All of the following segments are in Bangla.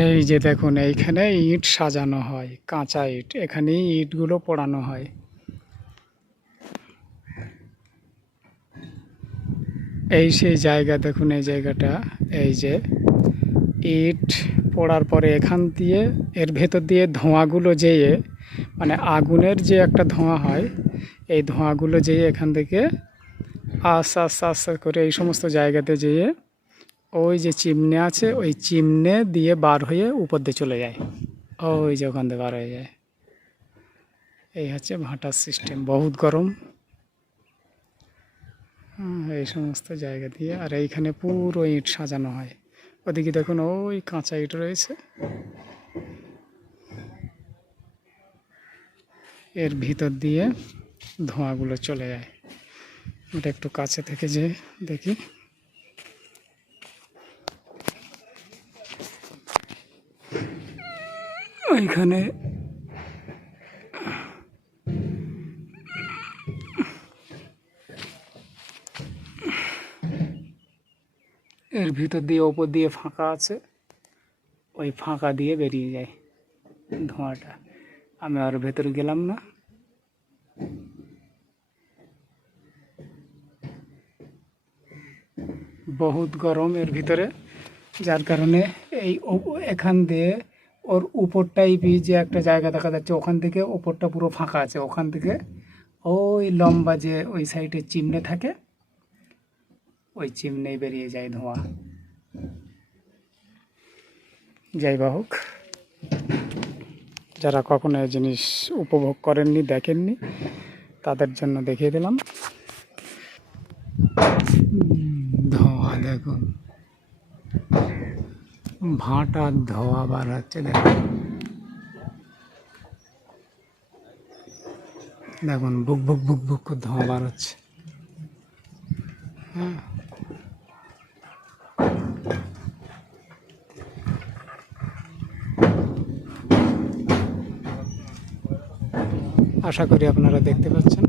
এই যে দেখুন, এইখানে ইট সাজানো হয়, কাঁচা ইট, এখানে ইটগুলো পোড়ানো হয়। এই সেই জায়গা, দেখুন এই জায়গাটা, এই যে ইট পোড়ার পরে এখান দিয়ে, এর ভেতর দিয়ে ধোঁয়াগুলো যেয়ে, মানে আগুনের যে একটা ধোঁয়া হয়, এই ধোঁয়াগুলো যেয়ে এখান থেকে আস্তে আস্তে আস্তে করে এই সমস্ত জায়গাতে যেয়ে ওই যে চিমনে আছে, ওই চিমনে দিয়ে বার হয়ে উপর দিয়ে চলে যায়, ওই যে ওখান দিয়ে বার হয়ে যায়। এই হচ্ছে ভাটার সিস্টেম, বহুত গরম। এই সমস্ত জায়গা দিয়ে, আর এইখানে পুরো ইট সাজানো হয়। ওদিকে দেখুন ওই কাঁচা ইট রয়েছে, এর ভিতর দিয়ে ধোঁয়াগুলো চলে যায়। এটা একটু কাছে থেকে যে দেখি, ওইখানে এর ভিতর দিয়ে ওপর দিয়ে ফাঁকা আছে, ওই ফাঁকা দিয়ে বেরিয়ে যায় ধোঁয়াটা। আমি আর ভেতরে গেলাম না। বহুত গরম এর ভিতরে, যার কারণে এই এখান দিয়ে ওর উপরটাই যে একটা জায়গা দেখা যাচ্ছে, ওখান থেকে ওপরটা পুরো ফাঁকা আছে, ওখান থেকে ওই লম্বা যে ওই সাইডে চিমনে থাকে, ওই চিমনেই বেরিয়ে যায় ধোঁয়া। যাই বা হোক, যারা কখনো এই জিনিস উপভোগ করেননি, দেখেননি, তাদের জন্য দেখিয়ে দিলাম। ধোঁয়া দেখুন, ভাটার ধোঁয়া বার হচ্ছে, দেখুন দেখুন, বুক বুক বুক বুক করে ধোঁয়া বার হচ্ছে। হ্যাঁ, আশা করি আপনারা দেখতে পাচ্ছেন।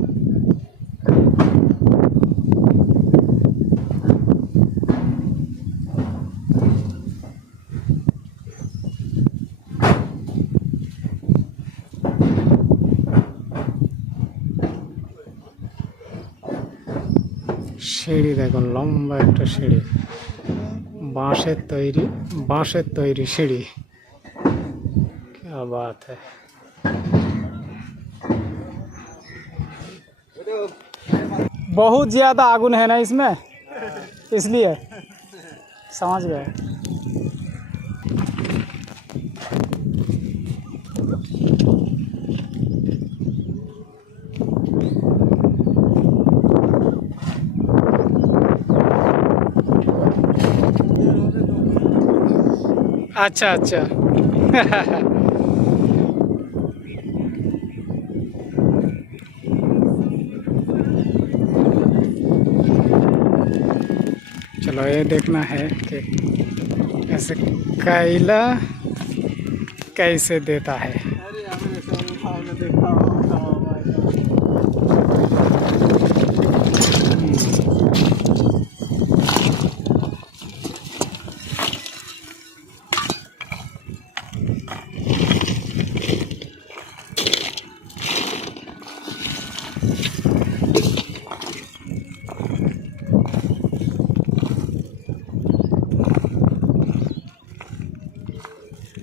সিঁড়ি দেখুন, লম্বা একটা সিঁড়ি, বাঁশের তৈরি সিঁড়ি। क्या बात है। बहुत ज़्यादा आगुन है ना इसमें, इसलिए समझ गए। अच्छा अच्छा। चलो ये देखना है कि ऐसे कोयला कैसे देता है।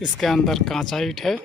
इसके अंदर कांचा ईंट है।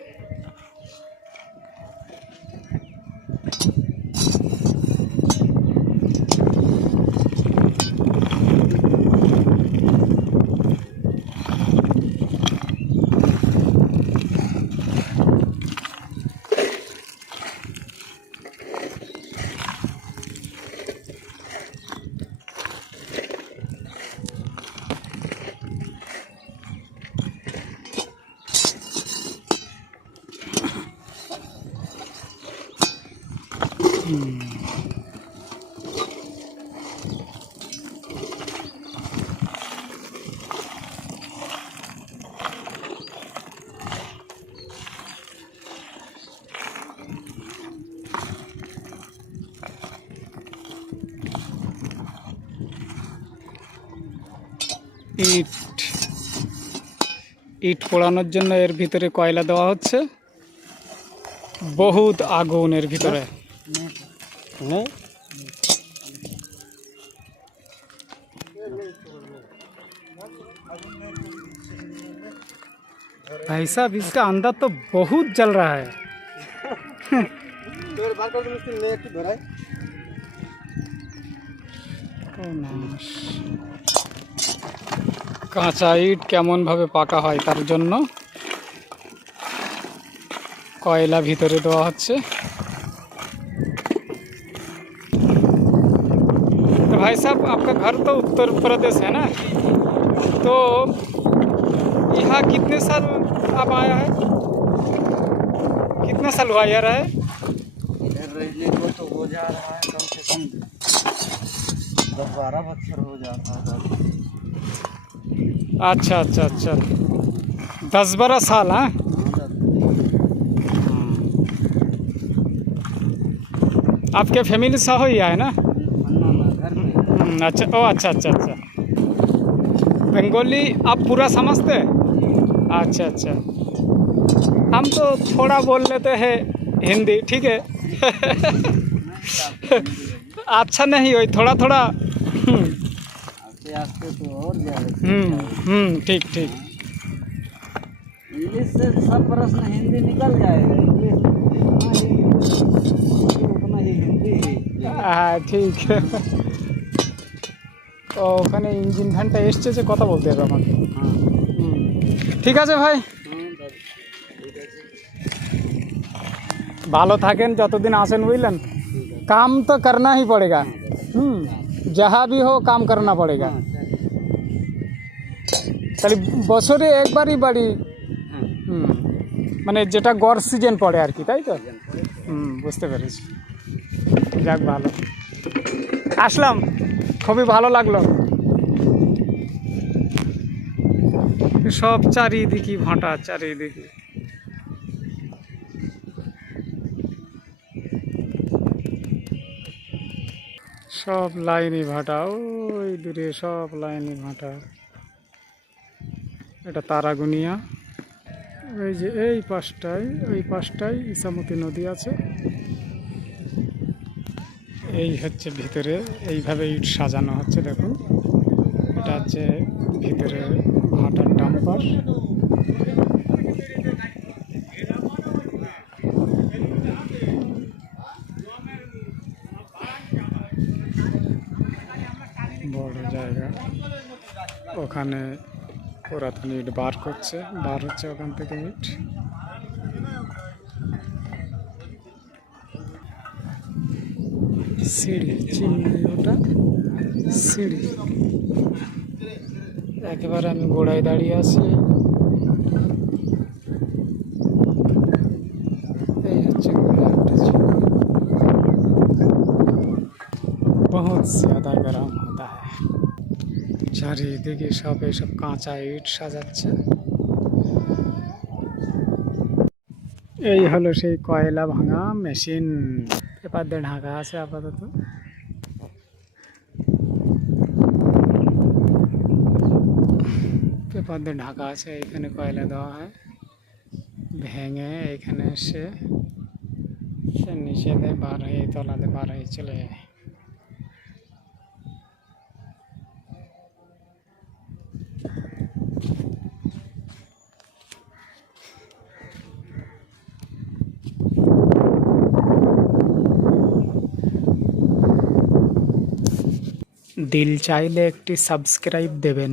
ইট ইট পোড়ানোর জন্য এর ভিতরে কয়লা দেওয়া হচ্ছে। বহুত আগুন এর ভিতরে। भाई साहब इसका अंदर तो बहुत जल रहा है। কাঁচা ইট কেমন ভাবে পাকা হয় তার জন্য কয়লা ভিতরে দেওয়া হচ্ছে। तो भाई साहब आपका घर तो उत्तर प्रदेश है ना, तो यहाँ कितने साल आप आया है, कितने साल हुआ यार है? इधर रहने को तो हो जा रहा है कम से कम 10-12 बच्चर हो जा रहा है। अच्छा अच्छा अच्छा, 10-12 साल। हाँ, आपके फैमिली सह ही है ना? घर में अच्छा, ओ अच्छा अच्छा अच्छा, बंगाली आप पूरा समझते हैं? अच्छा अच्छा, हम तो थोड़ा बोल लेते हैं हिंदी, ठीक है। अच्छा नहीं हो, थोड़ा थोड़ा। आस्ते आस्ते तो और ज़्यादा। ठीक ठीक। इंग्लिश से सब प्रश्न हिंदी निकल जाएगा। इंग्लिश उतना ही हिंदी ही। হ্যাঁ ঠিক। তো ওখানে ইঞ্জিন ভ্যানটা এসছে যে কথা বলতে হবে আমাকে। ঠিক আছে ভাই, ভালো থাকেন যতদিন আসেন, বুঝলেন। काम तो करना ही पड़ेगा। जहाँ भी हो काम करना पड़ेगा। তাহলে বছরে একবারই বাড়ি, মানে যেটা গড় সিজন পড়ে আর কি, তাই তো? বুঝতে পেরেছি। যাক ভালো, আসলাম, খুবই ভালো লাগলো। সব চারিদিকে ভাটা, চারিদিকে সব লাইনি ভাটা, ওই দূরে সব লাইনি ভাটা। এটা তারাগুনিয়া। ওই যে এই পাশটায় ইসামতি নদী আছে। এই হচ্ছে ভিতরে এইভাবে ইট সাজানো হচ্ছে, দেখুন। এটা হচ্ছে ভিতরে ভাটার ডাম্পার। বড় জায়গা, ওখানে পুরাতন ইট বার হচ্ছে ওখান থেকে ইট। সিঁড়ি, চিমনি, ওটা সিঁড়ি। একেবারে আমি গোড়ায় দাঁড়িয়ে আছি। এই হচ্ছে बहुत ज़्यादा गरम होता है। চারিদিকে সব এইসব কাঁচা ইট সাজাচ্ছে। এই হলো সেই কয়লা ভাঙা মেশিন। পেপার দিয়ে ঢাকা আছে আপাতত। পেপার দিয়ে ঢাকা আছে, এখানে কয়লা দেওয়া হয়, ভেঙে এখানে এসে সে নিচে দিয়ে বার হয়ে তলাতে বার হয়ে চলে যায়। দিল চাইলে একটি সাবস্ক্রাইব দেবেন।